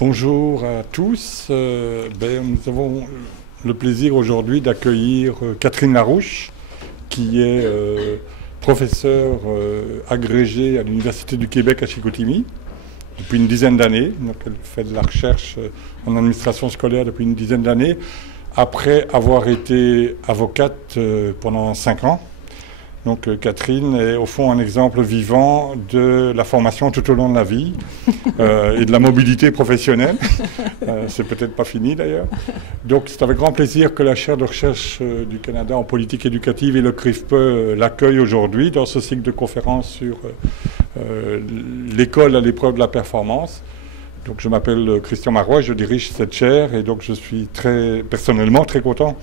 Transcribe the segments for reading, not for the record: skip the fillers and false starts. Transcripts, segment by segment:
Bonjour à tous. Nous avons le plaisir aujourd'hui d'accueillir Catherine Larouche, qui est professeure agrégée à l'Université du Québec à Chicoutimi depuis une dizaine d'années. Donc elle fait de la recherche en administration scolaire depuis une dizaine d'années, après avoir été avocate pendant 5 ans. Donc Catherine est au fond un exemple vivant de la formation tout au long de la vie et de la mobilité professionnelle. C'est peut-être pas fini d'ailleurs. Donc c'est avec grand plaisir que la chaire de recherche du Canada en politique éducative et le CRIFPE l'accueille aujourd'hui dans ce cycle de conférences sur l'école à l'épreuve de la performance. Donc je m'appelle Christian Marois, je dirige cette chaire et donc je suis personnellement très content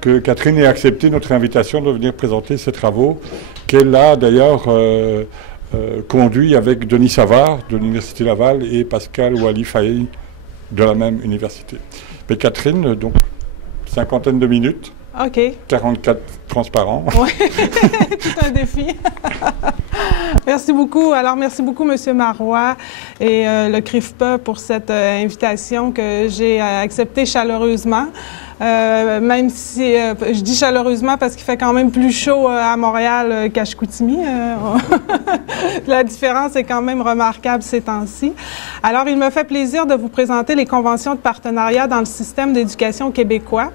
que Catherine ait accepté notre invitation de venir présenter ses travaux, qu'elle a d'ailleurs conduit avec Denis Savard de l'Université Laval et Pascal Wali-Faye de la même université. Mais Catherine, donc, 50aine de minutes. OK. 44 transparents. Oui, tout un défi. Merci beaucoup. Alors, merci beaucoup, M. Marois et le CRIFPE pour cette invitation que j'ai acceptée chaleureusement. Même si je dis chaleureusement parce qu'il fait quand même plus chaud à Montréal qu'à Chicoutimi. La différence est quand même remarquable ces temps-ci. Alors, il me fait plaisir de vous présenter les conventions de partenariat dans le système d'éducation québécois.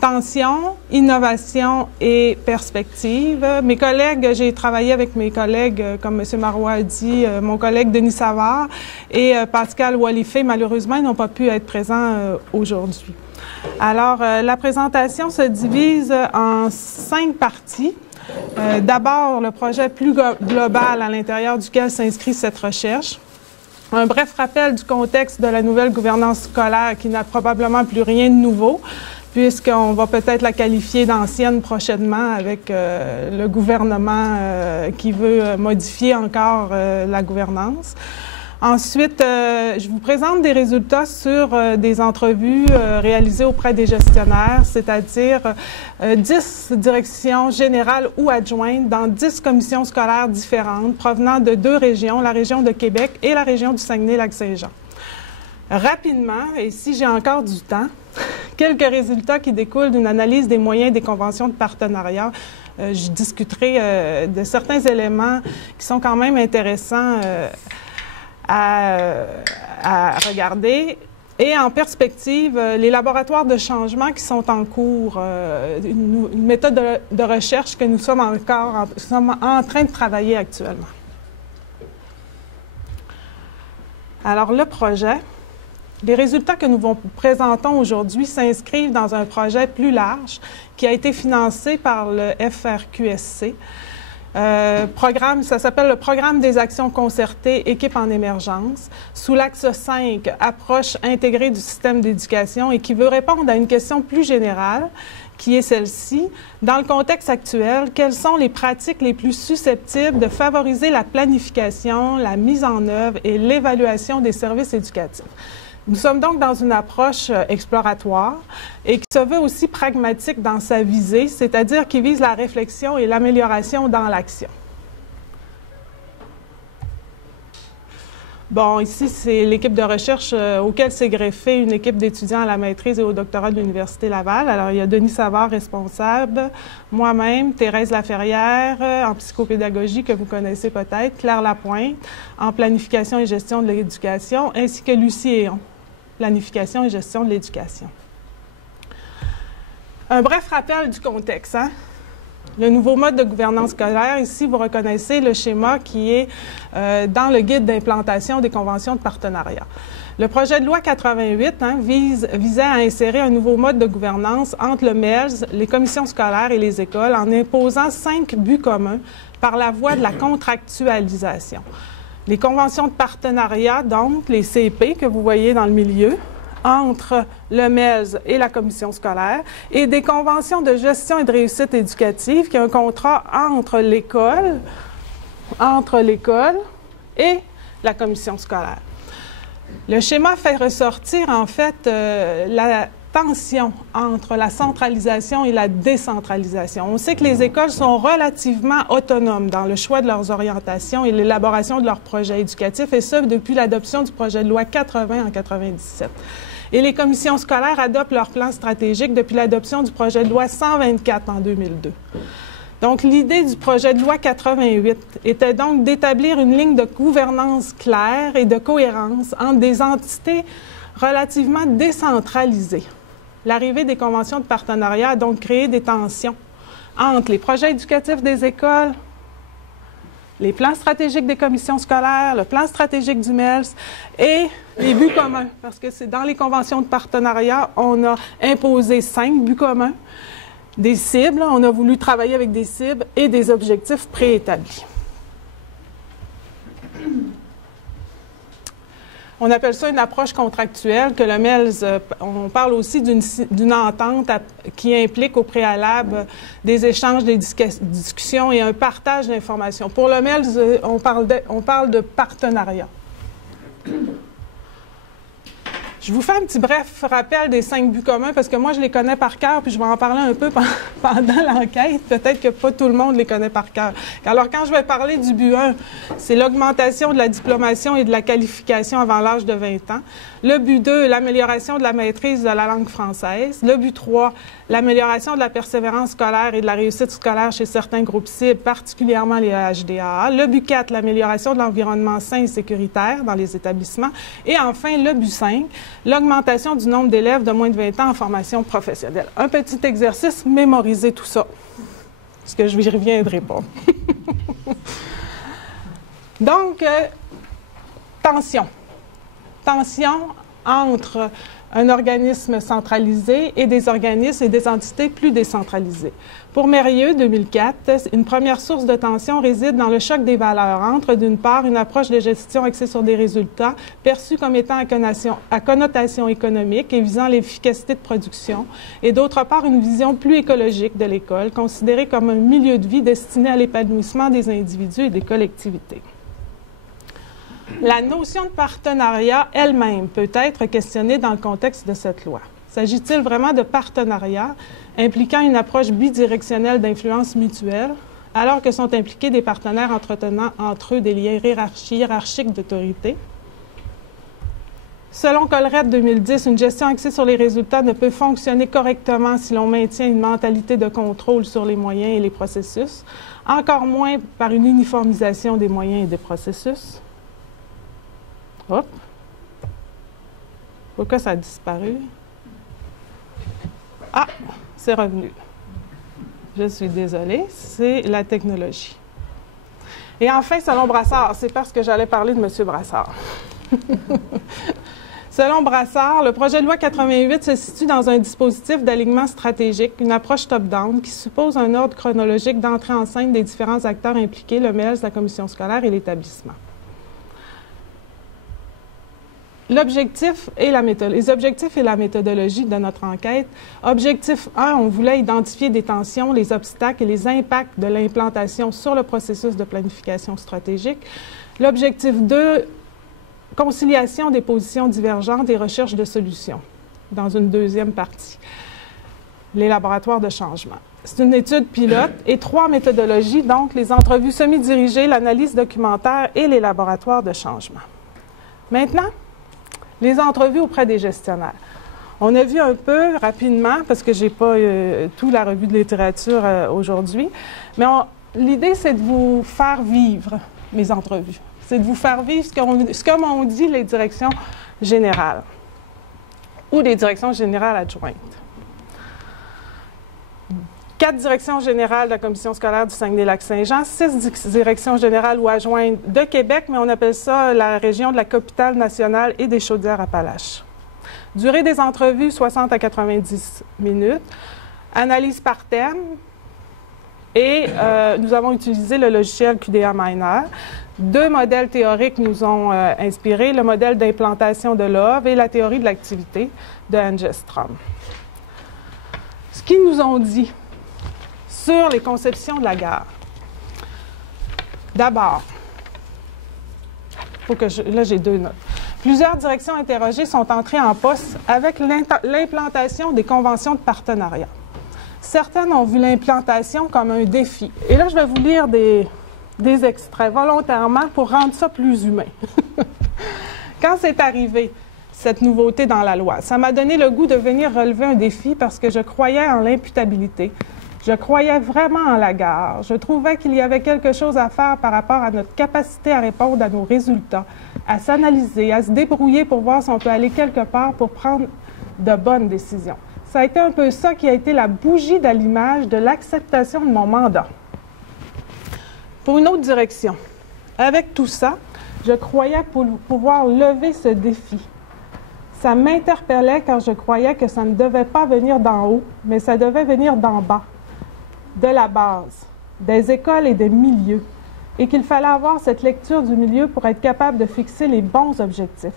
Tension, innovation et perspective. Mes collègues, j'ai travaillé avec mes collègues, comme M. Marois a dit, mon collègue Denis Savard et Pascal Wali-Faye, malheureusement, ils n'ont pas pu être présents aujourd'hui. Alors, la présentation se divise en 5 parties. D'abord, le projet plus global à l'intérieur duquel s'inscrit cette recherche. Un bref rappel du contexte de la nouvelle gouvernance scolaire qui n'a probablement plus rien de nouveau, puisqu'on va peut-être la qualifier d'ancienne prochainement avec le gouvernement qui veut modifier encore la gouvernance. Ensuite, je vous présente des résultats sur des entrevues réalisées auprès des gestionnaires, c'est-à-dire 10 directions générales ou adjointes dans 10 commissions scolaires différentes provenant de 2 régions, la région de Québec et la région du Saguenay-Lac-Saint-Jean. Rapidement, et si j'ai encore du temps, quelques résultats qui découlent d'une analyse des moyens des conventions de partenariat. Je discuterai de certains éléments qui sont quand même intéressants à regarder. Et en perspective, les laboratoires de changement qui sont en cours, une méthode de recherche que nous sommes en train de travailler actuellement. Alors, le projet, les résultats que nous vous présentons aujourd'hui s'inscrivent dans un projet plus large qui a été financé par le FRQSC. Ça s'appelle le Programme des actions concertées Équipe en émergence, sous l'axe 5, approche intégrée du système d'éducation, et qui veut répondre à une question plus générale, qui est celle-ci. Dans le contexte actuel, quelles sont les pratiques les plus susceptibles de favoriser la planification, la mise en œuvre et l'évaluation des services éducatifs? Nous sommes donc dans une approche exploratoire et qui se veut aussi pragmatique dans sa visée, c'est-à-dire qui vise la réflexion et l'amélioration dans l'action. Bon, ici, c'est l'équipe de recherche auquel s'est greffée une équipe d'étudiants à la maîtrise et au doctorat de l'Université Laval. Alors, il y a Denis Savard, responsable, moi-même, Thérèse Laferrière, en psychopédagogie, que vous connaissez peut-être, Claire Lapointe, en planification et gestion de l'éducation, ainsi que Lucie Héon, planification et gestion de l'éducation. Un bref rappel du contexte, hein? Le nouveau mode de gouvernance scolaire, ici, vous reconnaissez le schéma qui est dans le guide d'implantation des conventions de partenariat. Le projet de loi 88 visait à insérer un nouveau mode de gouvernance entre le MELS, les commissions scolaires et les écoles en imposant 5 buts communs par la voie de la contractualisation. Les conventions de partenariat, donc les CP que vous voyez dans le milieu, entre le MELS et la commission scolaire, et des conventions de gestion et de réussite éducative, qui est un contrat entre l'école et la commission scolaire. Le schéma fait ressortir, en fait, la tension entre la centralisation et la décentralisation. On sait que les écoles sont relativement autonomes dans le choix de leurs orientations et l'élaboration de leurs projets éducatifs, et ce, depuis l'adoption du projet de loi 80 en 1997. Et les commissions scolaires adoptent leur plan stratégique depuis l'adoption du projet de loi 124 en 2002. Donc, l'idée du projet de loi 88 était donc d'établir une ligne de gouvernance claire et de cohérence entre des entités relativement décentralisées. L'arrivée des conventions de partenariat a donc créé des tensions entre les projets éducatifs des écoles, les plans stratégiques des commissions scolaires, le plan stratégique du MELS et les buts communs. Parce que c'est dans les conventions de partenariat, on a imposé 5 buts communs, des cibles, on a voulu travailler avec des cibles et des objectifs préétablis. On appelle ça une approche contractuelle, que le MELS, on parle aussi d'une entente qui implique au préalable des échanges, des discussions et un partage d'informations. Pour le MELS, on parle de partenariat. Je vous fais un petit bref rappel des 5 buts communs parce que moi, je les connais par cœur, puis je vais en parler un peu pendant l'enquête. Peut-être que pas tout le monde les connaît par cœur. Alors, quand je vais parler du but 1, c'est l'augmentation de la diplomation et de la qualification avant l'âge de 20 ans. Le but 2, l'amélioration de la maîtrise de la langue française. Le but 3, l'amélioration de la persévérance scolaire et de la réussite scolaire chez certains groupes cibles, particulièrement les HDAA. Le but 4, l'amélioration de l'environnement sain et sécuritaire dans les établissements. Et enfin, le but 5, l'augmentation du nombre d'élèves de moins de 20 ans en formation professionnelle. Un petit exercice, mémoriser tout ça, parce que je n'y reviendrai pas. Donc, tension. Tension entre un organisme centralisé et des organismes et des entités plus décentralisées. Pour Mérieux, 2004, une première source de tension réside dans le choc des valeurs entre, d'une part, une approche de gestion axée sur des résultats, perçue comme étant à connotation économique et visant l'efficacité de production, et d'autre part, une vision plus écologique de l'école, considérée comme un milieu de vie destiné à l'épanouissement des individus et des collectivités. La notion de partenariat elle-même peut être questionnée dans le contexte de cette loi. S'agit-il vraiment de partenariat impliquant une approche bidirectionnelle d'influence mutuelle, alors que sont impliqués des partenaires entretenant entre eux des liens hiérarchiques d'autorité? Selon Colrette 2010, une gestion axée sur les résultats ne peut fonctionner correctement si l'on maintient une mentalité de contrôle sur les moyens et les processus, encore moins par une uniformisation des moyens et des processus. Hop! Pourquoi ça a disparu? Ah! C'est revenu. Je suis désolée, c'est la technologie. Et enfin, selon Brassard, c'est parce que j'allais parler de M. Brassard. Selon Brassard, le projet de loi 88 se situe dans un dispositif d'alignement stratégique, une approche top-down qui suppose un ordre chronologique d'entrée en scène des différents acteurs impliqués, le MELS, la commission scolaire et l'établissement. L'objectif et les objectifs et la méthodologie de notre enquête. Objectif 1, on voulait identifier des tensions, les obstacles et les impacts de l'implantation sur le processus de planification stratégique. L'objectif 2, conciliation des positions divergentes et recherche de solutions, dans une deuxième partie. Les laboratoires de changement. C'est une étude pilote et 3 méthodologies, donc les entrevues semi-dirigées, l'analyse documentaire et les laboratoires de changement. Maintenant, les entrevues auprès des gestionnaires. On a vu un peu rapidement, parce que je n'ai pas toute la revue de littérature aujourd'hui, mais l'idée, c'est de vous faire vivre mes entrevues. C'est de vous faire vivre ce que m'ont dit les directions générales ou les directions générales adjointes. 4 directions générales de la commission scolaire du Saguenay-Lac-Saint-Jean, 6 directions générales ou adjointes de Québec, mais on appelle ça la région de la capitale nationale et des Chaudières-Appalaches. Durée des entrevues, 60 à 90 minutes. Analyse par thème. Et nous avons utilisé le logiciel QDA Miner. 2 modèles théoriques nous ont inspiré, le modèle d'implantation de l'OV et la théorie de l'activité de Engstrom. Ce qu'ils nous ont dit sur les conceptions de la gare. D'abord, là j'ai 2 notes. Plusieurs directions interrogées sont entrées en poste avec l'implantation des conventions de partenariat. Certaines ont vu l'implantation comme un défi. Et là, je vais vous lire des extraits volontairement pour rendre ça plus humain. Quand c'est arrivé, cette nouveauté dans la loi, ça m'a donné le goût de venir relever un défi parce que je croyais en l'imputabilité. Je croyais vraiment en la gare. Je trouvais qu'il y avait quelque chose à faire par rapport à notre capacité à répondre à nos résultats, à s'analyser, à se débrouiller pour voir si on peut aller quelque part pour prendre de bonnes décisions. Ça a été un peu ça qui a été la bougie d'allumage de l'acceptation de mon mandat. Pour une autre direction, avec tout ça, je croyais pouvoir lever ce défi. Ça m'interpellait quand je croyais que ça ne devait pas venir d'en haut, mais ça devait venir d'en bas, de la base, des écoles et des milieux, et qu'il fallait avoir cette lecture du milieu pour être capable de fixer les bons objectifs.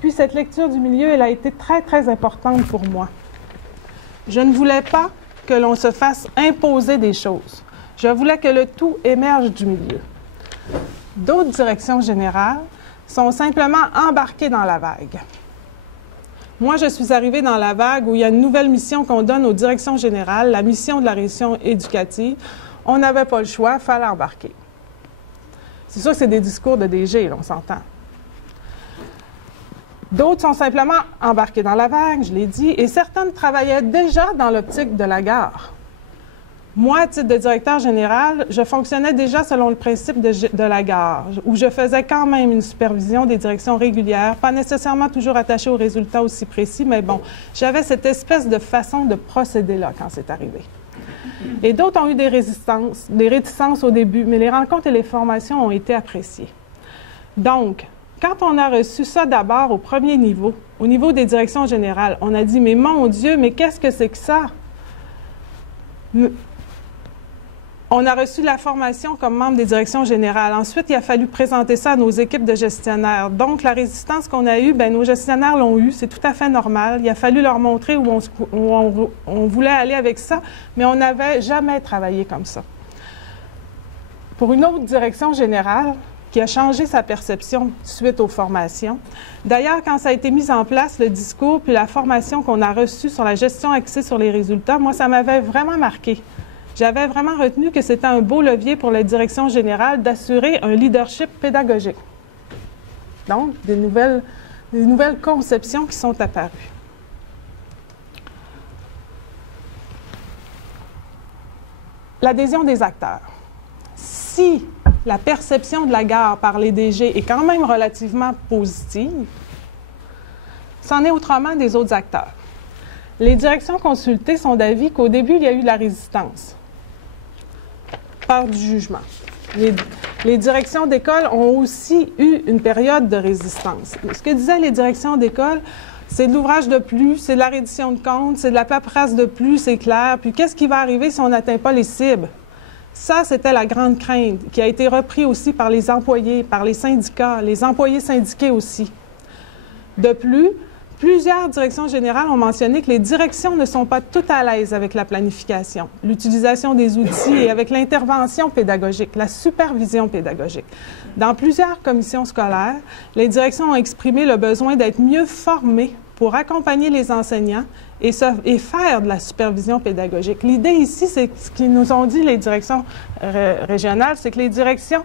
Puis cette lecture du milieu, elle a été très, très importante pour moi. Je ne voulais pas que l'on se fasse imposer des choses. Je voulais que le tout émerge du milieu. D'autres directions générales sont simplement embarquées dans la vague. Moi, je suis arrivée dans la vague où il y a une nouvelle mission qu'on donne aux directions générales, la mission de la révision éducative. On n'avait pas le choix, il fallait embarquer. C'est sûr que c'est des discours de DG, là, on s'entend. D'autres sont simplement embarqués dans la vague, je l'ai dit, et certaines travaillaient déjà dans l'optique de la gare. Moi, à titre de directeur général, je fonctionnais déjà selon le principe de la gare, où je faisais quand même une supervision des directions régulières, pas nécessairement toujours attachée aux résultats aussi précis, mais bon, j'avais cette espèce de façon de procéder là quand c'est arrivé. Et d'autres ont eu des réticences au début, mais les rencontres et les formations ont été appréciées. Donc, quand on a reçu ça d'abord au premier niveau, au niveau des directions générales, on a dit « Mais mon Dieu, mais qu'est-ce que c'est que ça? » On a reçu la formation comme membre des directions générales. Ensuite, il a fallu présenter ça à nos équipes de gestionnaires. Donc, la résistance qu'on a eue, bien, nos gestionnaires l'ont eue. C'est tout à fait normal. Il a fallu leur montrer où on voulait aller avec ça, mais on n'avait jamais travaillé comme ça. Pour une autre direction générale, qui a changé sa perception suite aux formations. D'ailleurs, quand ça a été mis en place, le discours puis la formation qu'on a reçue sur la gestion axée sur les résultats, moi, ça m'avait vraiment marqué. J'avais vraiment retenu que c'était un beau levier pour la direction générale d'assurer un leadership pédagogique. Donc, des nouvelles conceptions qui sont apparues. L'adhésion des acteurs. Si la perception de la gare par les DG est quand même relativement positive, c'en est autrement des autres acteurs. Les directions consultées sont d'avis qu'au début, il y a eu de la résistance, peur du jugement. Les directions d'école ont aussi eu une période de résistance. Ce que disaient les directions d'école, c'est de l'ouvrage de plus, c'est de la reddition de comptes, c'est de la paperasse de plus, c'est clair. Puis qu'est-ce qui va arriver si on n'atteint pas les cibles? Ça, c'était la grande crainte qui a été reprise aussi par les employés, par les syndicats, les employés syndiqués aussi. De plus, plusieurs directions générales ont mentionné que les directions ne sont pas toutes à l'aise avec la planification, l'utilisation des outils et avec l'intervention pédagogique, la supervision pédagogique. Dans plusieurs commissions scolaires, les directions ont exprimé le besoin d'être mieux formées pour accompagner les enseignants et faire de la supervision pédagogique. L'idée ici, c'est ce qu'ils nous ont dit les directions régionales, c'est que les directions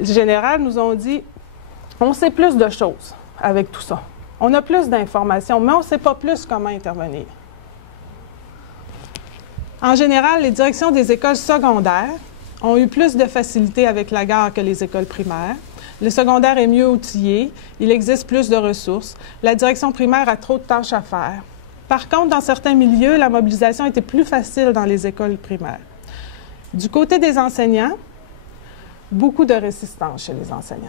générales nous ont dit « on sait plus de choses avec tout ça. On a plus d'informations, mais on ne sait pas plus comment intervenir. » En général, les directions des écoles secondaires ont eu plus de facilité avec la gare que les écoles primaires. Le secondaire est mieux outillé, il existe plus de ressources. La direction primaire a trop de tâches à faire. Par contre, dans certains milieux, la mobilisation était plus facile dans les écoles primaires. Du côté des enseignants, beaucoup de résistance chez les enseignants.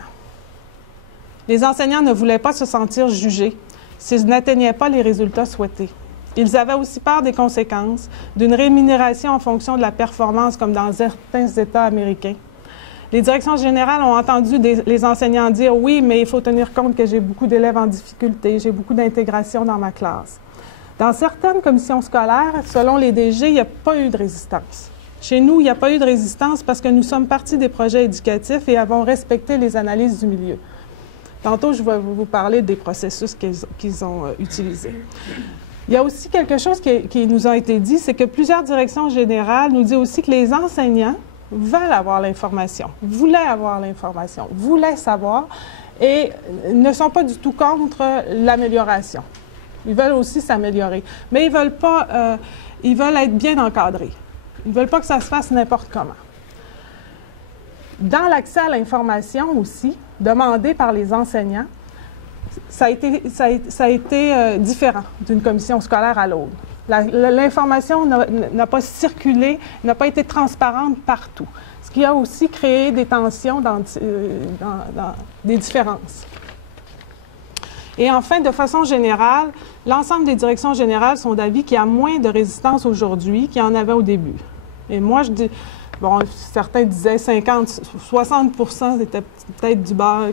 Les enseignants ne voulaient pas se sentir jugés s'ils n'atteignaient pas les résultats souhaités. Ils avaient aussi peur des conséquences d'une rémunération en fonction de la performance, comme dans certains États américains. Les directions générales ont entendu les enseignants dire « Oui, mais il faut tenir compte que j'ai beaucoup d'élèves en difficulté, j'ai beaucoup d'intégration dans ma classe. » Dans certaines commissions scolaires, selon les DG, il n'y a pas eu de résistance. Chez nous, il n'y a pas eu de résistance parce que nous sommes partis des projets éducatifs et avons respecté les analyses du milieu. Tantôt, je vais vous parler des processus qu'ils ont utilisés. Il y a aussi quelque chose qui nous a été dit, c'est que plusieurs directions générales nous disent aussi que les enseignants veulent avoir l'information, voulaient avoir l'information, voulaient savoir et ne sont pas du tout contre l'amélioration. Ils veulent aussi s'améliorer, mais ils veulent pas, ils veulent être bien encadrés. Ils ne veulent pas que ça se fasse n'importe comment. Dans l'accès à l'information aussi, demandé par les enseignants, ça a été différent d'une commission scolaire à l'autre. L'information n'a pas circulé, n'a pas été transparente partout, ce qui a aussi créé des tensions, des différences. Et enfin, de façon générale, l'ensemble des directions générales sont d'avis qu'il y a moins de résistance aujourd'hui qu'il y en avait au début. Et moi, je dis, bon, certains disaient 50, 60% c'était peut-être du bas,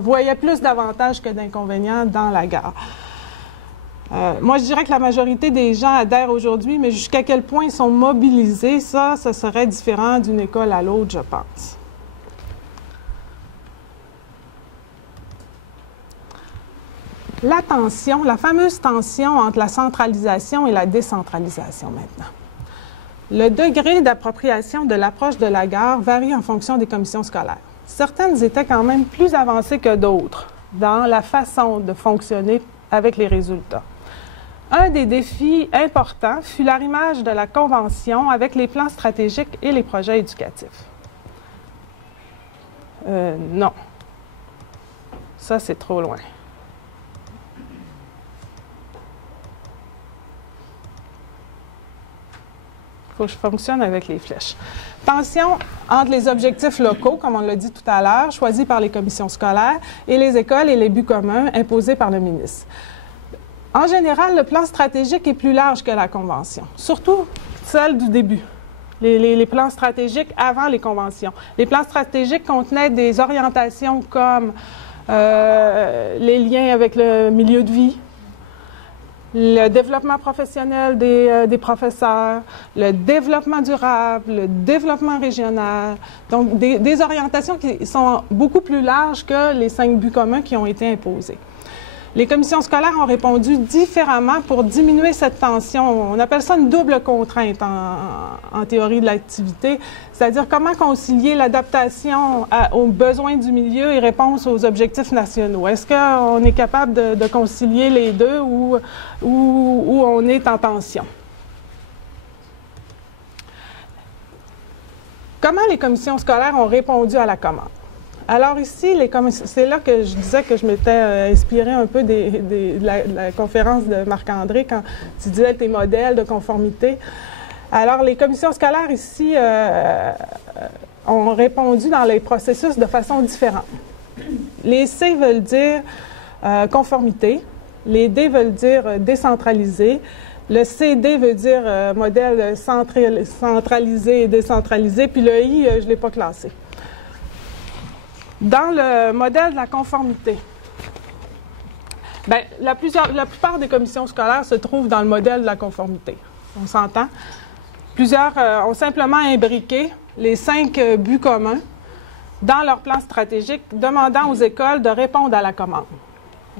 voyaient plus d'avantages que d'inconvénients dans la gare. Moi, je dirais que la majorité des gens adhèrent aujourd'hui, mais jusqu'à quel point ils sont mobilisés, ça serait différent d'une école à l'autre, je pense. La tension, la fameuse tension entre la centralisation et la décentralisation maintenant. Le degré d'appropriation de l'approche de la gare varie en fonction des commissions scolaires. Certaines étaient quand même plus avancées que d'autres dans la façon de fonctionner avec les résultats. Un des défis importants fut l'arrimage de la convention avec les plans stratégiques et les projets éducatifs. Non. Ça, c'est trop loin. Il faut que je fonctionne avec les flèches. Tension entre les objectifs locaux, comme on l'a dit tout à l'heure, choisis par les commissions scolaires, et les écoles et les buts communs imposés par le ministre. En général, le plan stratégique est plus large que la convention, surtout celle du début, les plans stratégiques avant les conventions. Les plans stratégiques contenaient des orientations comme les liens avec le milieu de vie, le développement professionnel des professeurs, le développement durable, le développement régional. Donc, des orientations qui sont beaucoup plus larges que les 5 buts communs qui ont été imposés. Les commissions scolaires ont répondu différemment pour diminuer cette tension. On appelle ça une double contrainte en théorie de l'activité, c'est-à-dire comment concilier l'adaptation aux besoins du milieu et réponse aux objectifs nationaux. Est-ce qu'on est capable de concilier les deux ou on est en tension? Comment les commissions scolaires ont répondu à la commande? Alors ici, c'est là que je disais que je m'étais inspirée un peu de la conférence de Marc-André quand tu disais tes modèles de conformité. Alors, les commissions scolaires ici ont répondu dans les processus de façon différente. Les C veulent dire conformité, les D veulent dire décentralisé, le CD veut dire modèle centralisé et décentralisé, puis le I, je ne l'ai pas classé. Dans le modèle de la conformité, bien, la plupart des commissions scolaires se trouvent dans le modèle de la conformité. On s'entend? Plusieurs ont simplement imbriqué les 5 buts communs dans leur plan stratégique, demandant aux écoles de répondre à la commande.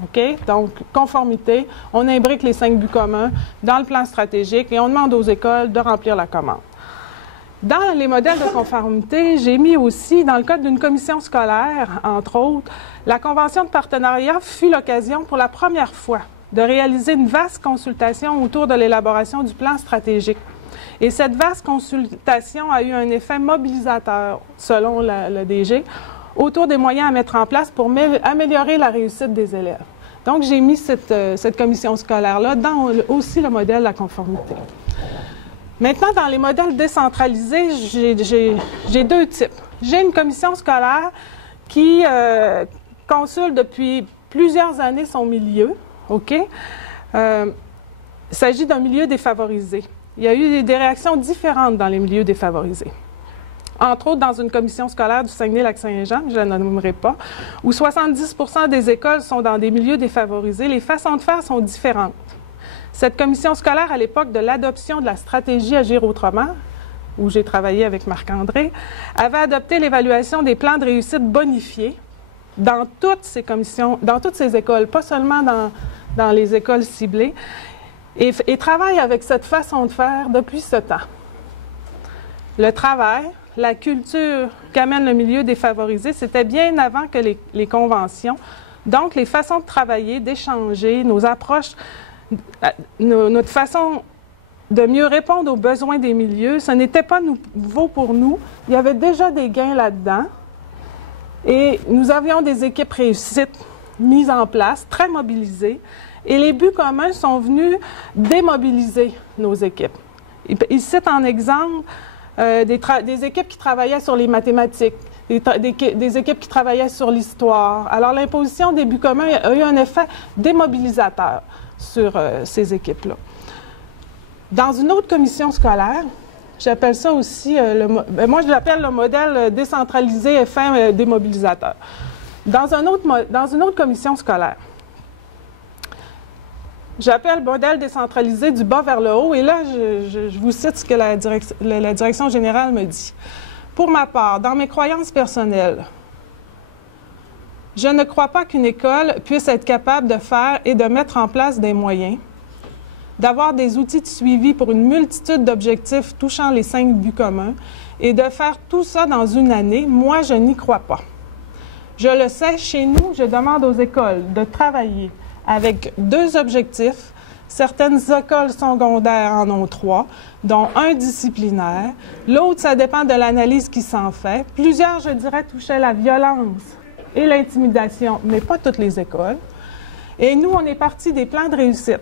OK? Donc, conformité, on imbrique les 5 buts communs dans le plan stratégique et on demande aux écoles de remplir la commande. Dans les modèles de conformité, j'ai mis aussi, dans le cadre d'une commission scolaire, entre autres, la convention de partenariat fut l'occasion pour la première fois de réaliser une vaste consultation autour de l'élaboration du plan stratégique. Et cette vaste consultation a eu un effet mobilisateur, selon le DG, autour des moyens à mettre en place pour améliorer la réussite des élèves. Donc, j'ai mis cette commission scolaire-là dans aussi le modèle de la conformité. Maintenant, dans les modèles décentralisés, j'ai 2 types. J'ai une commission scolaire qui consulte depuis plusieurs années son milieu, OK? Il s'agit d'un milieu défavorisé. Il y a eu des réactions différentes dans les milieux défavorisés. Entre autres, dans une commission scolaire du Saguenay-Lac-Saint-Jean, je ne la nommerai pas, où 70% des écoles sont dans des milieux défavorisés, les façons de faire sont différentes. Cette commission scolaire, à l'époque de l'adoption de la stratégie Agir autrement, où j'ai travaillé avec Marc-André, avait adopté l'évaluation des plans de réussite bonifiés dans toutes ces commissions, dans toutes ces écoles, pas seulement dans les écoles ciblées, et travaille avec cette façon de faire depuis ce temps. Le travail, la culture qu'amène le milieu défavorisé, c'était bien avant que les conventions. Donc, les façons de travailler, d'échanger, nos approches, notre façon de mieux répondre aux besoins des milieux, ce n'était pas nouveau pour nous. Il y avait déjà des gains là-dedans. Et nous avions des équipes réussites mises en place, très mobilisées. Et les buts communs sont venus démobiliser nos équipes. Ils citent en exemple des équipes qui travaillaient sur les mathématiques, des équipes qui travaillaient sur l'histoire. Alors, l'imposition des buts communs a eu un effet démobilisateur sur ces équipes-là. Dans une autre commission scolaire, j'appelle ça aussi, moi je l'appelle le modèle décentralisé effet démobilisateur. Dans une autre commission scolaire, j'appelle modèle décentralisé du bas vers le haut, et là, je vous cite ce que la direction générale me dit. Pour ma part, dans mes croyances personnelles, je ne crois pas qu'une école puisse être capable de faire et de mettre en place des moyens, d'avoir des outils de suivi pour une multitude d'objectifs touchant les 5 buts communs, et de faire tout ça dans une année. Moi, je n'y crois pas. Je le sais, chez nous, je demande aux écoles de travailler avec 2 objectifs. Certaines écoles secondaires en ont 3, dont un disciplinaire. L'autre, ça dépend de l'analyse qui s'en fait. Plusieurs, je dirais, touchaient la violence et l'intimidation, mais pas toutes les écoles. Et nous, on est partis des plans de réussite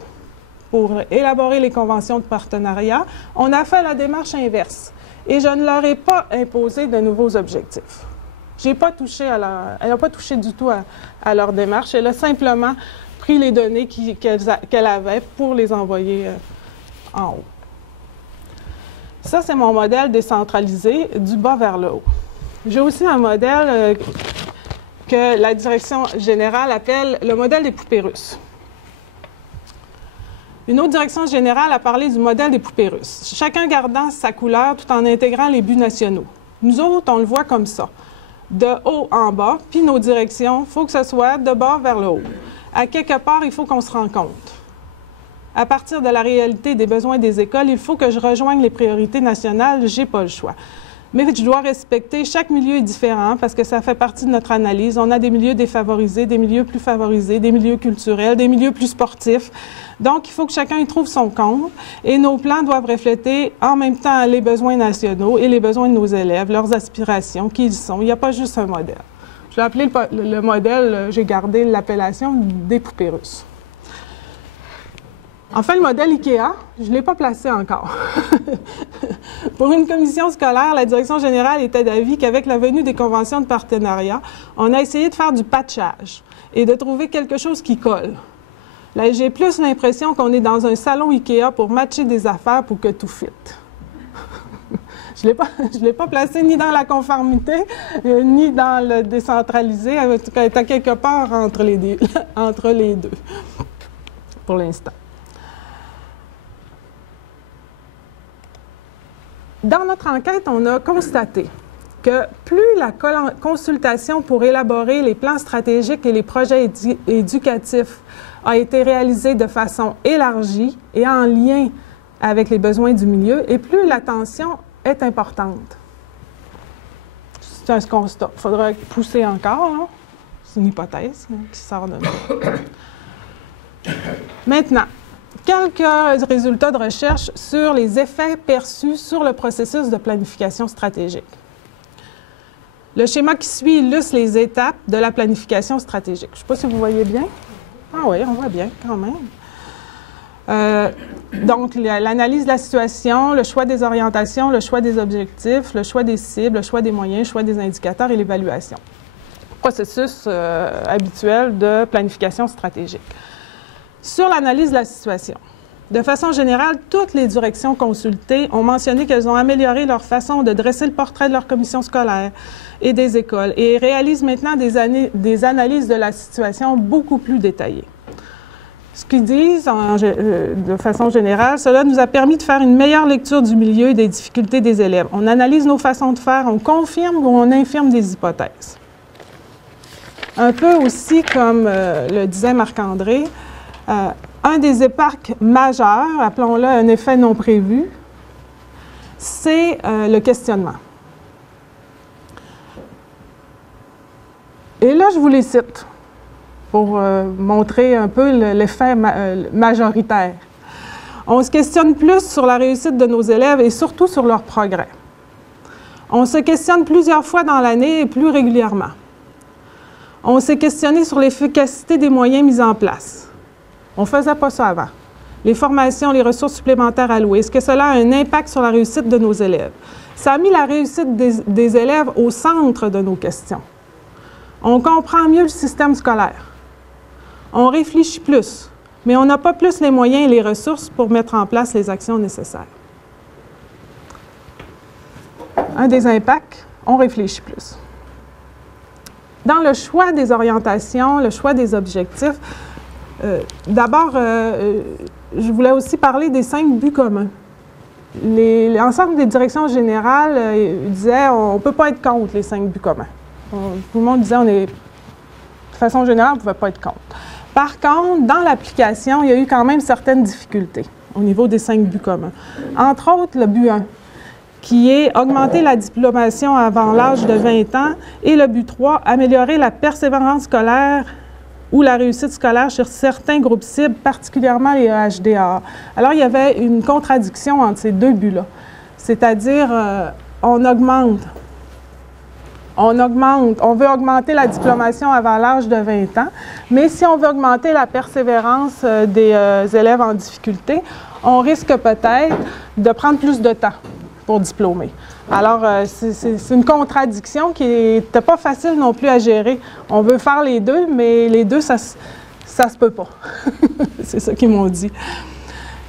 pour élaborer les conventions de partenariat. On a fait la démarche inverse. Et je ne leur ai pas imposé de nouveaux objectifs. J'ai pas touché elle n'a pas touché du tout à leur démarche. Elle a simplement pris les données qu'elle avait pour les envoyer en haut. Ça, c'est mon modèle décentralisé du bas vers le haut. J'ai aussi un modèle que la direction générale appelle le modèle des poupées russes. Une autre direction générale a parlé du modèle des poupées russes, chacun gardant sa couleur tout en intégrant les buts nationaux. Nous autres, on le voit comme ça, de haut en bas, puis nos directions, il faut que ce soit de bas vers le haut. À quelque part, il faut qu'on se rencontre. À partir de la réalité des besoins des écoles, il faut que je rejoigne les priorités nationales, je n'ai pas le choix. Mais je dois respecter, chaque milieu est différent parce que ça fait partie de notre analyse. On a des milieux défavorisés, des milieux plus favorisés, des milieux culturels, des milieux plus sportifs. Donc, il faut que chacun y trouve son compte et nos plans doivent refléter en même temps les besoins nationaux et les besoins de nos élèves, leurs aspirations, qui ils sont. Il n'y a pas juste un modèle. Je l'ai appelé le modèle, j'ai gardé l'appellation des poupées russes. Enfin, le modèle IKEA, je ne l'ai pas placé encore. Pour une commission scolaire, la direction générale était d'avis qu'avec la venue des conventions de partenariat, on a essayé de faire du patchage et de trouver quelque chose qui colle. Là, j'ai plus l'impression qu'on est dans un salon IKEA pour matcher des affaires pour que tout fit. Je ne l'ai pas placé ni dans la conformité, ni dans le décentralisé. En tout cas, elle est à quelque part entre les deux pour l'instant. Dans notre enquête, on a constaté que plus la consultation pour élaborer les plans stratégiques et les projets éducatifs a été réalisée de façon élargie et en lien avec les besoins du milieu, et plus l'attention est importante. C'est un constat. Il faudra pousser encore, hein? C'est une hypothèse qui sort de nous. Maintenant, quelques résultats de recherche sur les effets perçus sur le processus de planification stratégique. Le schéma qui suit illustre les étapes de la planification stratégique. Je ne sais pas si vous voyez bien. Ah oui, on voit bien quand même. Donc, l'analyse de la situation, le choix des orientations, le choix des objectifs, le choix des cibles, le choix des moyens, le choix des indicateurs et l'évaluation. Processus habituel de planification stratégique. Sur l'analyse de la situation, de façon générale, toutes les directions consultées ont mentionné qu'elles ont amélioré leur façon de dresser le portrait de leur commission scolaire et des écoles et réalisent maintenant des analyses de la situation beaucoup plus détaillées. Ce qu'ils disent, de façon générale, cela nous a permis de faire une meilleure lecture du milieu et des difficultés des élèves. On analyse nos façons de faire, on confirme ou on infirme des hypothèses. un peu aussi comme le disait Marc-André, un des éparcs majeurs, appelons-le un effet non prévu, c'est le questionnement. Et là, je vous les cite pour montrer un peu l'effet majoritaire. On se questionne plus sur la réussite de nos élèves et surtout sur leur progrès. On se questionne plusieurs fois dans l'année et plus régulièrement. On s'est questionné sur l'efficacité des moyens mis en place. On ne faisait pas ça avant. Les formations, les ressources supplémentaires allouées, est-ce que cela a un impact sur la réussite de nos élèves? Ça a mis la réussite des élèves au centre de nos questions. On comprend mieux le système scolaire. On réfléchit plus, mais on n'a pas plus les moyens et les ressources pour mettre en place les actions nécessaires. Un des impacts, on réfléchit plus. Dans le choix des orientations, le choix des objectifs, d'abord, je voulais aussi parler des 5 buts communs. L'ensemble des directions générales disaient on ne peut pas être contre les 5 buts communs. Tout le monde disait de façon générale, on ne pouvait pas être contre. Par contre, dans l'application, il y a eu quand même certaines difficultés au niveau des 5 buts communs. Entre autres, le but 1, qui est augmenter la diplomation avant l'âge de 20 ans, et le but 3, améliorer la persévérance scolaire ou la réussite scolaire sur certains groupes cibles, particulièrement les EHDA. Alors, il y avait une contradiction entre ces 2 buts-là. C'est-à-dire, on veut augmenter la diplomation avant l'âge de 20 ans, mais si on veut augmenter la persévérance des élèves en difficulté, on risque peut-être de prendre plus de temps pour diplômer. Alors, c'est une contradiction qui n'était pas facile non plus à gérer. On veut faire les deux, mais les deux, ça se peut pas. C'est ça qu'ils m'ont dit.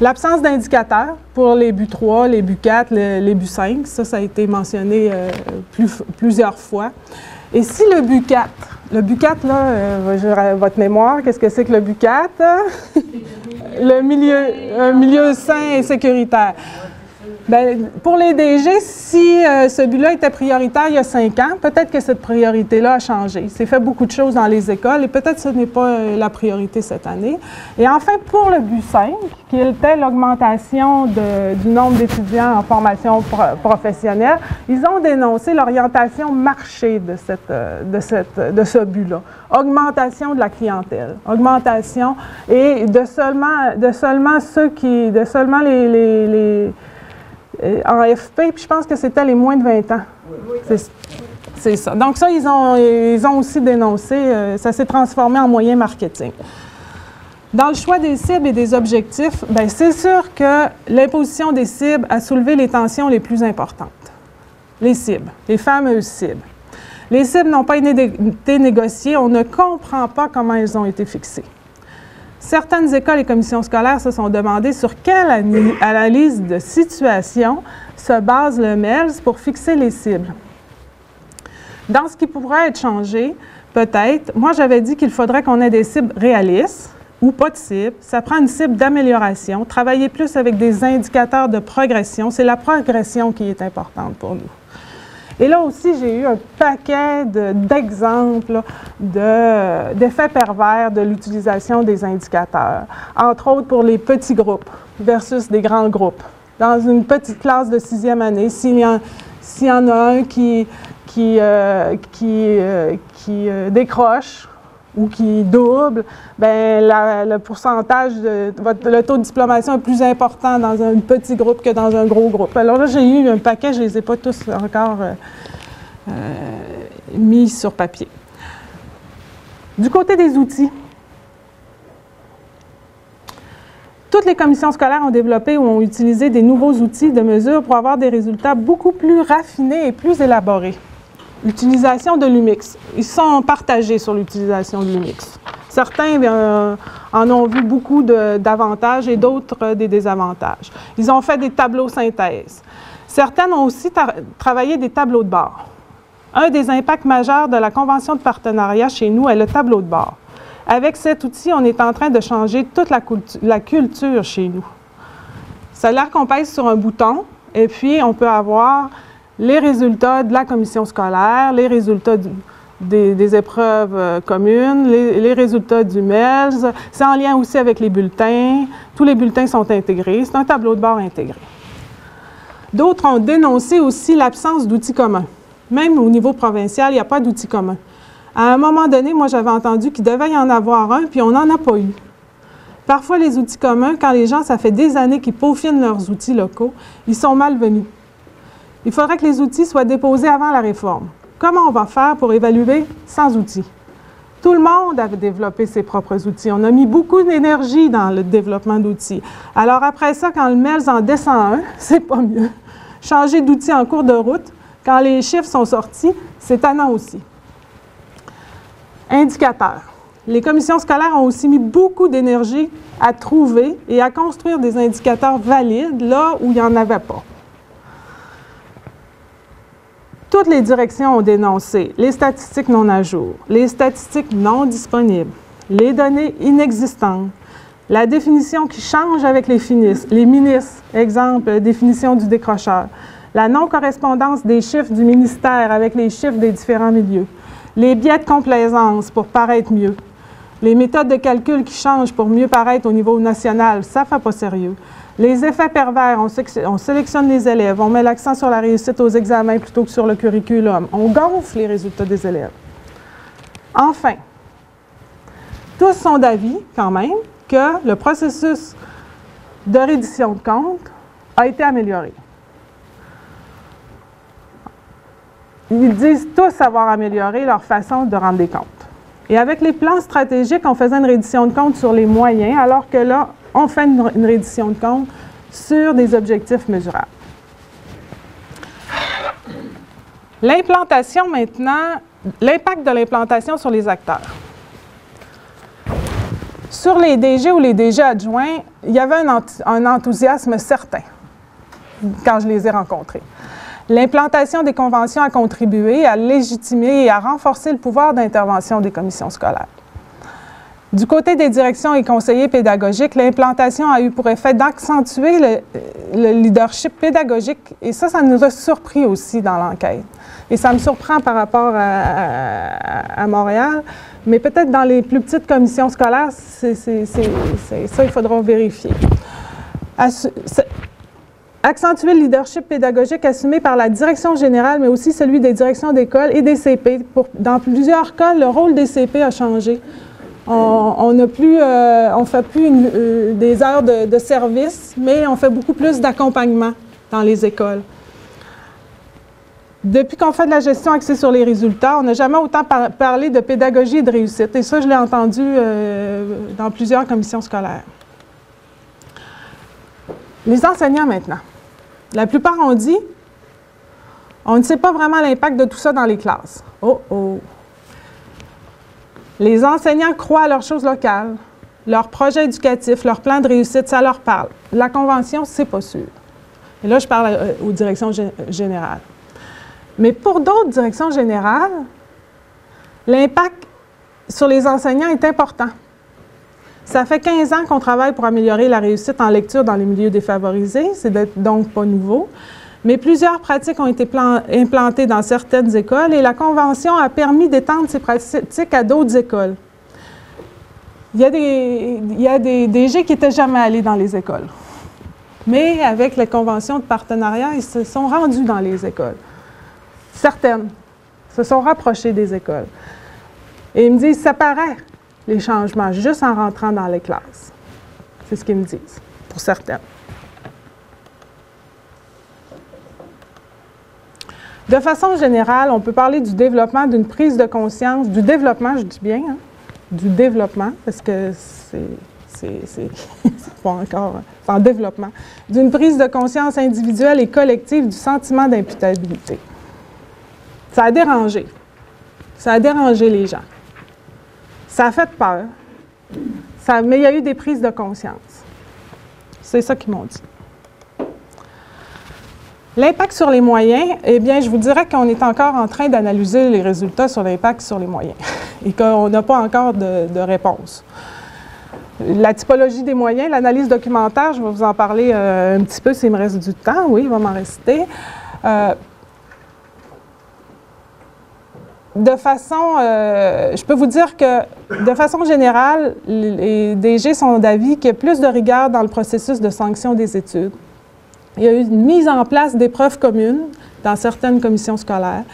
L'absence d'indicateurs pour les buts 3, les buts 4, les buts 5, ça a été mentionné plusieurs fois. Et si le but 4, là, votre mémoire, qu'est-ce que c'est que le but 4? Un milieu sain et sécuritaire. Bien, pour les DG, si ce but-là était prioritaire il y a 5 ans, peut-être que cette priorité-là a changé. Il s'est fait beaucoup de choses dans les écoles et peut-être que ce n'est pas la priorité cette année. Et enfin, pour le but 5, qui était l'augmentation du nombre d'étudiants en formation professionnelle, ils ont dénoncé l'orientation marché de ce but-là. Augmentation de la clientèle, augmentation et de seulement les en FP, puis je pense que c'était les moins de 20 ans. Oui. C'est ça. Donc ça, ils ont aussi dénoncé, ça s'est transformé en moyen marketing. Dans le choix des cibles et des objectifs, bien, c'est sûr que l'imposition des cibles a soulevé les tensions les plus importantes. Les cibles, les fameuses cibles. Les cibles n'ont pas été négociées, on ne comprend pas comment elles ont été fixées. Certaines écoles et commissions scolaires se sont demandées sur quelle analyse de situation se base le MELS pour fixer les cibles. Dans ce qui pourrait être changé, peut-être, moi j'avais dit qu'il faudrait qu'on ait des cibles réalistes ou pas de cibles. Ça prend une cible d'amélioration, travailler plus avec des indicateurs de progression. C'est la progression qui est importante pour nous. Et là aussi, j'ai eu un paquet d'exemples d'effets pervers de l'utilisation des indicateurs, entre autres pour les petits groupes versus des grands groupes. Dans une petite classe de 6e année, s'il y en a un qui décroche ou qui double, bien, le pourcentage, le taux de diplomation est plus important dans un petit groupe que dans un gros groupe. Alors là, j'ai eu un paquet, je ne les ai pas tous encore mis sur papier. Du côté des outils, toutes les commissions scolaires ont développé ou ont utilisé des nouveaux outils de mesure pour avoir des résultats beaucoup plus raffinés et plus élaborés. L'utilisation de l'UMIX. Ils sont partagés sur l'utilisation de l'UMIX. Certains en ont vu beaucoup d'avantages et d'autres des désavantages. Ils ont fait des tableaux synthèse. Certaines ont aussi travaillé des tableaux de bord. Un des impacts majeurs de la convention de partenariat chez nous est le tableau de bord. Avec cet outil, on est en train de changer toute la culture chez nous. Ça a l'air qu'on pèse sur un bouton et puis on peut avoir les résultats de la commission scolaire, les résultats des épreuves communes, les résultats du MELS. C'est en lien aussi avec les bulletins. Tous les bulletins sont intégrés. C'est un tableau de bord intégré. D'autres ont dénoncé aussi l'absence d'outils communs. Même au niveau provincial, il n'y a pas d'outils communs. À un moment donné, moi, j'avais entendu qu'il devait y en avoir un, puis on n'en a pas eu. Parfois, les outils communs, quand les gens, ça fait des années qu'ils peaufinent leurs outils locaux, ils sont malvenus. Il faudrait que les outils soient déposés avant la réforme. Comment on va faire pour évaluer sans outils? Tout le monde avait développé ses propres outils. On a mis beaucoup d'énergie dans le développement d'outils. Alors après ça, quand le MELS en descend un, c'est pas mieux. Changer d'outil en cours de route, quand les chiffres sont sortis, c'est tannant aussi. Indicateurs. Les commissions scolaires ont aussi mis beaucoup d'énergie à trouver et à construire des indicateurs valides là où il n'y en avait pas. Toutes les directions ont dénoncé les statistiques non à jour, les statistiques non disponibles, les données inexistantes, la définition qui change avec les ministres, exemple, définition du décrocheur, la non-correspondance des chiffres du ministère avec les chiffres des différents milieux, les biais de complaisance pour paraître mieux, les méthodes de calcul qui changent pour mieux paraître au niveau national, ça ne fait pas sérieux. Les effets pervers, on sélectionne les élèves, on met l'accent sur la réussite aux examens plutôt que sur le curriculum. On gonfle les résultats des élèves. Enfin, tous sont d'avis, quand même, que le processus de reddition de comptes a été amélioré. Ils disent tous avoir amélioré leur façon de rendre des comptes. Et avec les plans stratégiques, on faisait une reddition de comptes sur les moyens, alors que là, on fait une reddition de comptes sur des objectifs mesurables. L'implantation maintenant, l'impact de l'implantation sur les acteurs. Sur les DG ou les DG adjoints, il y avait un enthousiasme certain quand je les ai rencontrés. L'implantation des conventions a contribué à légitimer et à renforcer le pouvoir d'intervention des commissions scolaires. Du côté des directions et conseillers pédagogiques, l'implantation a eu pour effet d'accentuer le leadership pédagogique et ça nous a surpris aussi dans l'enquête. Et ça me surprend par rapport à Montréal, mais peut-être dans les plus petites commissions scolaires, ça, il faudra vérifier. Accentuer le leadership pédagogique assumé par la direction générale, mais aussi celui des directions d'école et des CP. Dans plusieurs cas, le rôle des CP a changé. On ne fait plus des heures de service, mais on fait beaucoup plus d'accompagnement dans les écoles. Depuis qu'on fait de la gestion axée sur les résultats, on n'a jamais autant parlé de pédagogie et de réussite. Et ça, je l'ai entendu dans plusieurs commissions scolaires. Les enseignants maintenant. La plupart ont dit, on ne sait pas vraiment l'impact de tout ça dans les classes. Oh oh! Les enseignants croient à leurs choses locales, leurs projets éducatifs, leur plan de réussite, ça leur parle. La convention, c'est pas sûr. Et là, je parle aux directions générales. Mais pour d'autres directions générales, l'impact sur les enseignants est important. Ça fait 15 ans qu'on travaille pour améliorer la réussite en lecture dans les milieux défavorisés, c'est donc pas nouveau. Mais plusieurs pratiques ont été implantées dans certaines écoles et la Convention a permis d'étendre ces pratiques à d'autres écoles. Il y a des DG qui n'étaient jamais allés dans les écoles. Mais avec les conventions de partenariat, ils se sont rendus dans les écoles. Certaines se sont rapprochées des écoles. Et ils me disent, ça paraît, les changements, juste en rentrant dans les classes. C'est ce qu'ils me disent, pour certaines. De façon générale, on peut parler du développement, d'une prise de conscience, du développement, je dis bien, hein, du développement, parce que c'est pas encore en développement, d'une prise de conscience individuelle et collective du sentiment d'imputabilité. Ça a dérangé. Ça a dérangé les gens. Ça a fait peur. Mais il y a eu des prises de conscience. C'est ça qu'ils m'ont dit. L'impact sur les moyens, eh bien, je vous dirais qu'on est encore en train d'analyser les résultats sur l'impact sur les moyens et qu'on n'a pas encore de réponse. La typologie des moyens, l'analyse documentaire, je vais vous en parler un petit peu s'il me reste du temps. Oui, il va m'en rester. je peux vous dire que, de façon générale, les DG sont d'avis qu'il y a plus de rigueur dans le processus de sanction des études. Il y a eu une mise en place d'épreuves communes dans certaines commissions scolaires,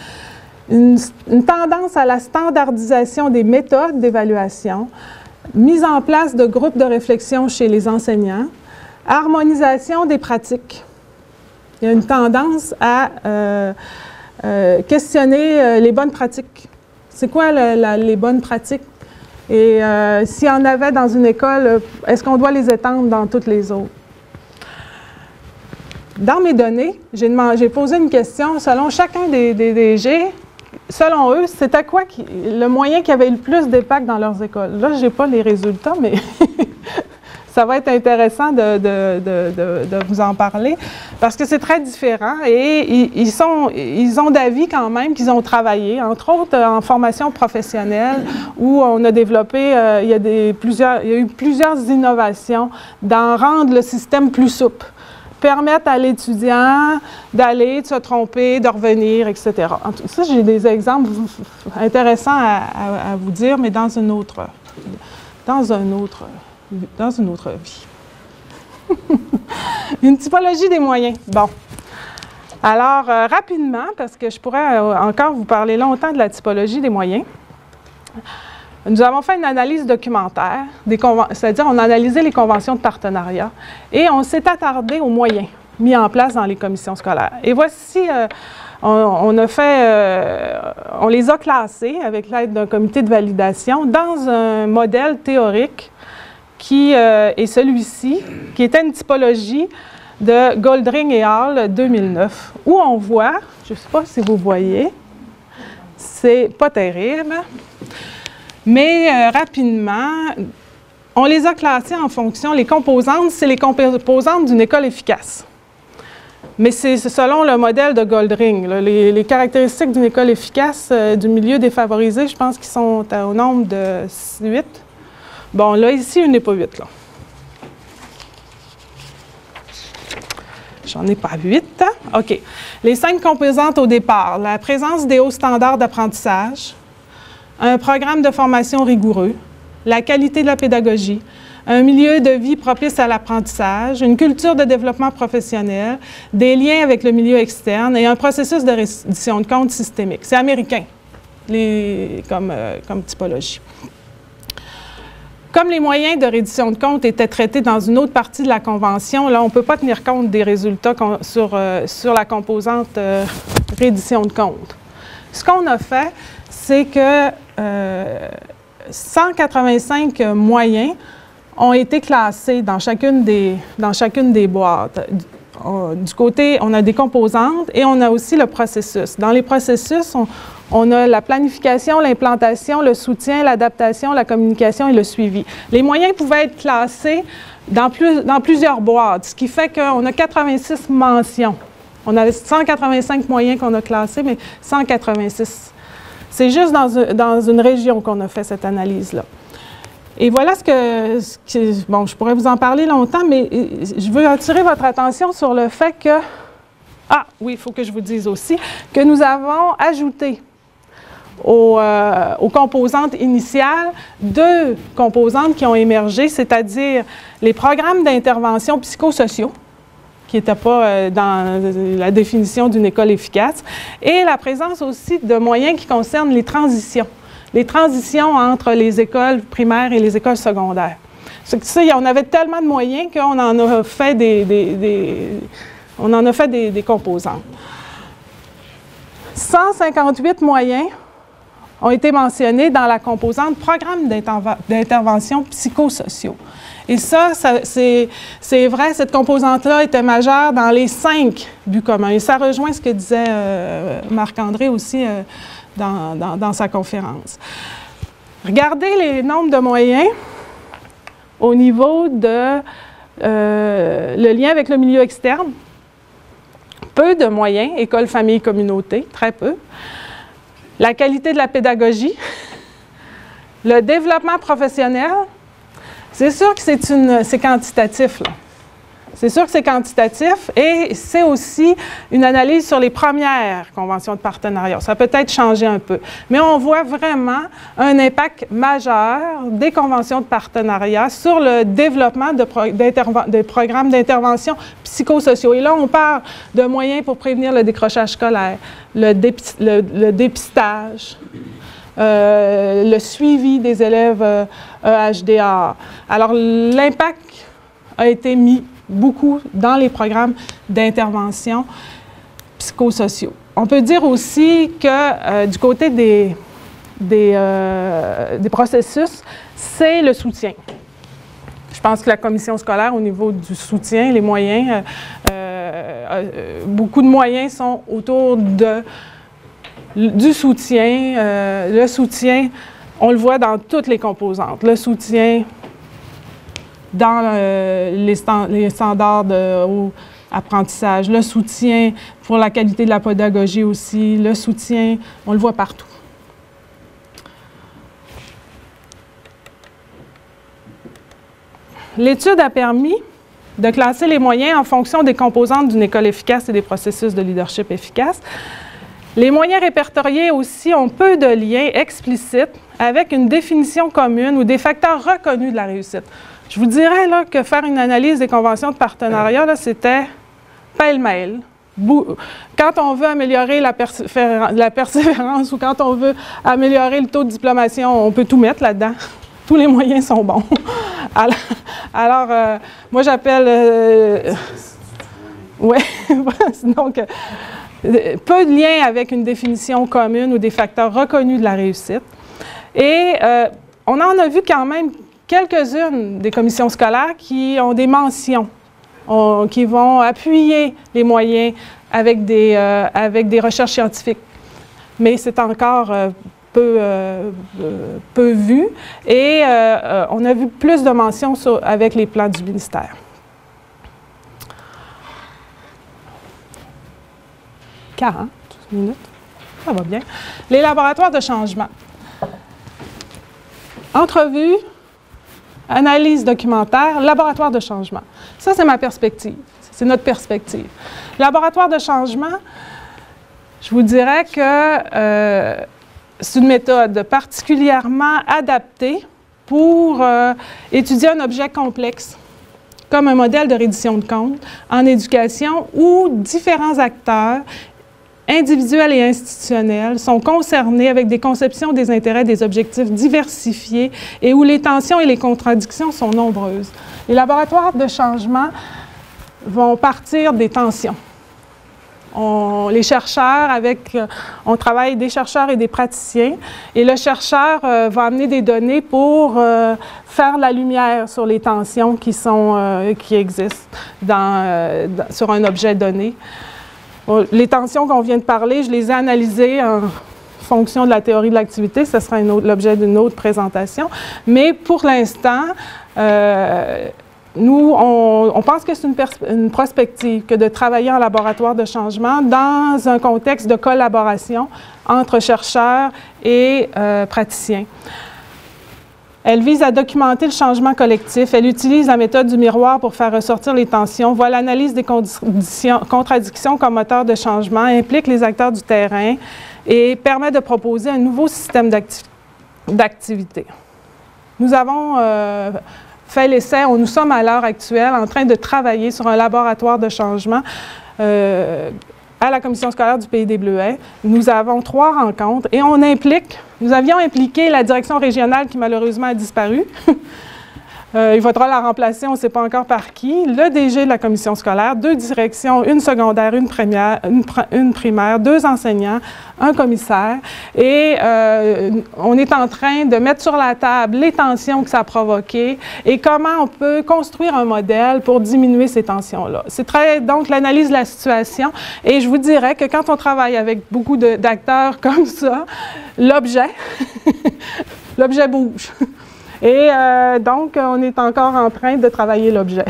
une tendance à la standardisation des méthodes d'évaluation, mise en place de groupes de réflexion chez les enseignants, harmonisation des pratiques. Il y a une tendance à questionner les bonnes pratiques. C'est quoi les bonnes pratiques? Et s'il y en avait dans une école, est-ce qu'on doit les étendre dans toutes les autres? Dans mes données, j'ai posé une question selon chacun des DG. Selon eux, c'était quoi le moyen qui avait eu le plus d'impact dans leurs écoles? Là, je n'ai pas les résultats, mais ça va être intéressant de vous en parler parce que c'est très différent et ils ont d'avis quand même qu'ils ont travaillé, entre autres en formation professionnelle où on a développé, il y a eu plusieurs innovations dans rendre le système plus souple, permettre à l'étudiant d'aller, de se tromper, de revenir, etc. En tout ça, j'ai des exemples intéressants à vous dire, mais dans une autre vie. Une typologie des moyens. Bon. Alors, rapidement, parce que je pourrais encore vous parler longtemps de la typologie des moyens, nous avons fait une analyse documentaire, c'est-à-dire on a analysé les conventions de partenariat et on s'est attardé aux moyens mis en place dans les commissions scolaires. Et voici, on les a classés avec l'aide d'un comité de validation dans un modèle théorique qui est celui-ci, qui était une typologie de Goldring et Hall 2009, où on voit, je ne sais pas si vous voyez, c'est pas terrible, mais rapidement, on les a classés en fonction, les composantes, c'est les composantes d'une école efficace. Mais c'est selon le modèle de Goldring. Les caractéristiques d'une école efficace du milieu défavorisé, je pense qu'ils sont au nombre de 8. Bon, là, ici, il n'est pas 8, là. J'en ai pas 8. OK. Les 5 composantes au départ. La présence des hauts standards d'apprentissage, un programme de formation rigoureux, la qualité de la pédagogie, un milieu de vie propice à l'apprentissage, une culture de développement professionnel, des liens avec le milieu externe et un processus de reddition de comptes systémique. C'est américain, comme typologie. Comme les moyens de reddition de comptes étaient traités dans une autre partie de la Convention, là, on ne peut pas tenir compte des résultats sur la composante reddition de comptes. Ce qu'on a fait, c'est que 185 moyens ont été classés dans chacune des boîtes. Du côté, on a des composantes et on a aussi le processus. Dans les processus, on a la planification, l'implantation, le soutien, l'adaptation, la communication et le suivi. Les moyens pouvaient être classés dans plusieurs boîtes, ce qui fait qu'on a 86 mentions. On a 185 moyens qu'on a classés, mais 186. C'est juste dans une région qu'on a fait cette analyse-là. Et voilà bon, je pourrais vous en parler longtemps, mais je veux attirer votre attention sur le fait que, ah oui, il faut que je vous dise aussi, que nous avons ajouté aux composantes initiales 2 composantes qui ont émergé, c'est-à-dire les programmes d'intervention psychosociaux, qui n'étaient pas dans la définition d'une école efficace, et la présence aussi de moyens qui concernent les transitions entre les écoles primaires et les écoles secondaires. Ça, on avait tellement de moyens qu'on en a fait des composantes. 158 moyens ont été mentionnés dans la composante programme d'intervention psychosociaux. Et ça c'est vrai, cette composante-là était majeure dans les 5 buts communs. Et ça rejoint ce que disait Marc-André aussi dans sa conférence. Regardez les nombres de moyens au niveau de le lien avec le milieu externe. Peu de moyens, école, famille, communauté, très peu. La qualité de la pédagogie, le développement professionnel. C'est sûr que c'est quantitatif, là. C'est sûr que c'est quantitatif et c'est aussi une analyse sur les premières conventions de partenariat. Ça peut être changé un peu. Mais on voit vraiment un impact majeur des conventions de partenariat sur le développement de programmes d'intervention psychosociaux. Et là, on parle de moyens pour prévenir le décrochage scolaire, le dépistage, le suivi des élèves EHDA. Alors, l'impact a été mis beaucoup dans les programmes d'intervention psychosociaux. On peut dire aussi que du côté des processus, c'est le soutien. Je pense que la commission scolaire, au niveau du soutien, les moyens, beaucoup de moyens sont autour du soutien. Le soutien, on le voit dans toutes les composantes. Le soutien dans les standards de haut apprentissage, le soutien pour la qualité de la pédagogie aussi, le soutien, on le voit partout. L'étude a permis de classer les moyens en fonction des composantes d'une école efficace et des processus de leadership efficace. Les moyens répertoriés aussi ont peu de liens explicites avec une définition commune ou des facteurs reconnus de la réussite. Je vous dirais là, que faire une analyse des conventions de partenariat, c'était pêle-mêle. Quand on veut améliorer la persévérance ou quand on veut améliorer le taux de diplomation, on peut tout mettre là-dedans. Tous les moyens sont bons. Alors moi j'appelle... oui, donc peu de liens avec une définition commune ou des facteurs reconnus de la réussite. Et on en a vu quand même quelques-unes des commissions scolaires qui ont des mentions, qui vont appuyer les moyens avec des recherches scientifiques. Mais c'est encore peu vu. Et on a vu plus de mentions avec les plans du ministère. 40 minutes, ça va bien. Les laboratoires de changement. Entrevue, analyse documentaire, laboratoire de changement. Ça, c'est ma perspective. C'est notre perspective. Laboratoire de changement, je vous dirais que c'est une méthode particulièrement adaptée pour étudier un objet complexe, comme un modèle de reddition de comptes en éducation où différents acteurs individuels et institutionnels sont concernés avec des conceptions des intérêts, des objectifs diversifiés et où les tensions et les contradictions sont nombreuses. Les laboratoires de changement vont partir des tensions. Les chercheurs, on travaille des chercheurs et des praticiens, et le chercheur va amener des données pour faire la lumière sur les tensions qui existent sur un objet donné. Les tensions qu'on vient de parler, je les ai analysées en fonction de la théorie de l'activité. Ce sera l'objet d'une autre présentation. Mais pour l'instant, nous, on pense que c'est une prospective que de travailler en laboratoire de changement dans un contexte de collaboration entre chercheurs et praticiens. Elle vise à documenter le changement collectif. Elle utilise la méthode du miroir pour faire ressortir les tensions, voit l'analyse des contradictions comme moteur de changement, implique les acteurs du terrain et permet de proposer un nouveau système d'activité. Nous avons fait l'essai, nous sommes à l'heure actuelle en train de travailler sur un laboratoire de changement à la commission scolaire du Pays des Bleuets. Nous avons 3 rencontres et nous avions impliqué la direction régionale qui malheureusement a disparu. Il faudra la remplacer, on ne sait pas encore par qui. Le DG de la commission scolaire, 2 directions, une secondaire, une primaire, 2 enseignants, un commissaire. Et on est en train de mettre sur la table les tensions que ça a provoquées et comment on peut construire un modèle pour diminuer ces tensions-là. C'est donc l'analyse de la situation. Et je vous dirais que quand on travaille avec beaucoup d'acteurs comme ça, l'objet bouge. Et donc, on est encore en train de travailler l'objet.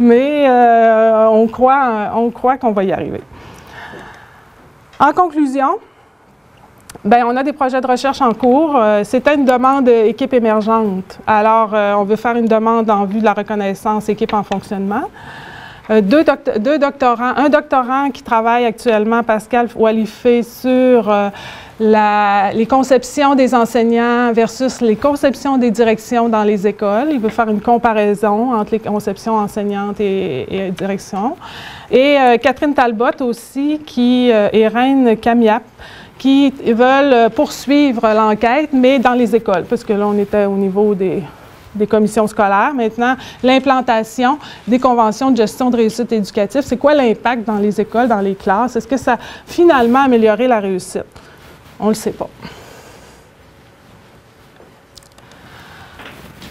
Mais on croit qu'on va y arriver. En conclusion, Bien, on a des projets de recherche en cours. C'était une demande équipe émergente. Alors, on veut faire une demande en vue de la reconnaissance équipe en fonctionnement. Deux doctorants, un doctorant qui travaille actuellement, Pascal Walifé, sur les conceptions des enseignants versus les conceptions des directions dans les écoles. Il veut faire une comparaison entre les conceptions enseignantes et direction. Et Catherine Talbot aussi, et Reine Camiap, qui veulent poursuivre l'enquête, mais dans les écoles, parce que là, on était au niveau des commissions scolaires. Maintenant, l'implantation des conventions de gestion de réussite éducative, c'est quoi l'impact dans les écoles, dans les classes? Est-ce que ça a finalement amélioré la réussite? On ne le sait pas.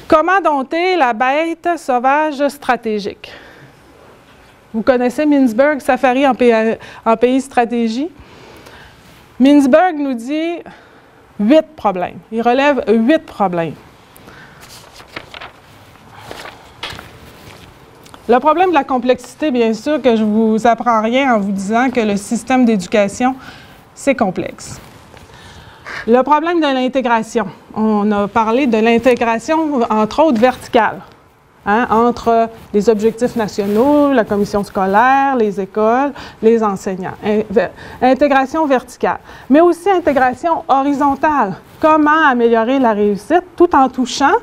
Comment dompter la bête sauvage stratégique? Vous connaissez Mintzberg Safari en pays stratégie? Mintzberg nous dit 8 problèmes. Il relève 8 problèmes. Le problème de la complexité, bien sûr, que je ne vous apprends rien en vous disant que le système d'éducation, c'est complexe. Le problème de l'intégration. On a parlé de l'intégration, entre autres, verticale, entre les objectifs nationaux, la commission scolaire, les écoles, les enseignants. Intégration verticale, mais aussi intégration horizontale. Comment améliorer la réussite tout en touchant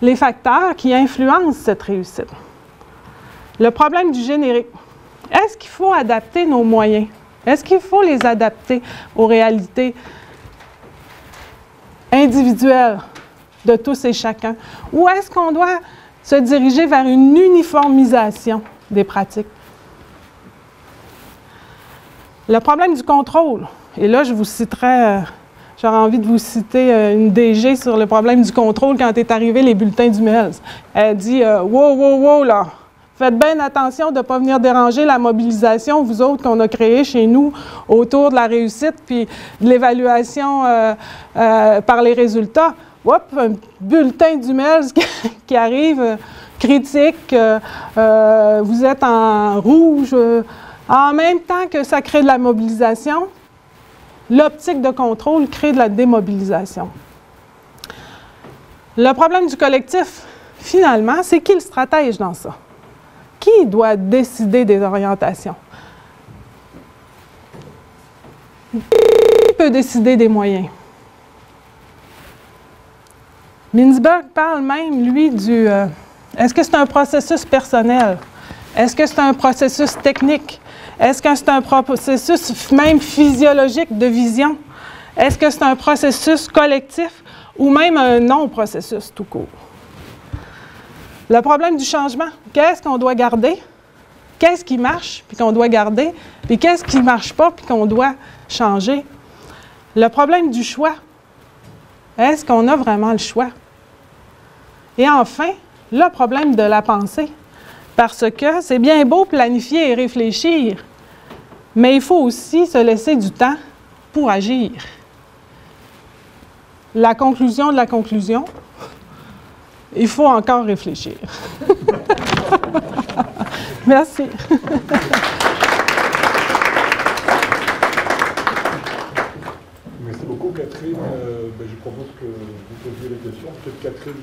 les facteurs qui influencent cette réussite. Le problème du générique. Est-ce qu'il faut adapter nos moyens? Est-ce qu'il faut les adapter aux réalités individuelles de tous et chacun? Ou est-ce qu'on doit se diriger vers une uniformisation des pratiques? Le problème du contrôle. Et là, je vous citerai, j'aurais envie de vous citer une DG sur le problème du contrôle quand est arrivé les bulletins du MELS. Elle dit wow, wow, wow, là! Faites bien attention de ne pas venir déranger la mobilisation, vous autres, qu'on a créée chez nous autour de la réussite puis de l'évaluation par les résultats. Hop, un bulletin du MELS qui arrive, critique, vous êtes en rouge. En même temps que ça crée de la mobilisation, l'optique de contrôle crée de la démobilisation. Le problème du collectif, finalement, c'est qui le stratège dans ça? Qui doit décider des orientations? Qui peut décider des moyens? Mintzberg parle même, lui, du... est-ce que c'est un processus personnel? Est-ce que c'est un processus technique? Est-ce que c'est un processus même physiologique de vision? Est-ce que c'est un processus collectif ou même un non-processus tout court? Le problème du changement, qu'est-ce qu'on doit garder? Qu'est-ce qui marche puis qu'on doit garder? Puis qu'est-ce qui ne marche pas puis qu'on doit changer? Le problème du choix, est-ce qu'on a vraiment le choix? Et enfin, le problème de la pensée, parce que c'est bien beau planifier et réfléchir, mais il faut aussi se laisser du temps pour agir. La conclusion de la conclusion, il faut encore réfléchir. Merci. Merci beaucoup, Catherine. Je propose que vous posiez les questions. Peut-être Catherine.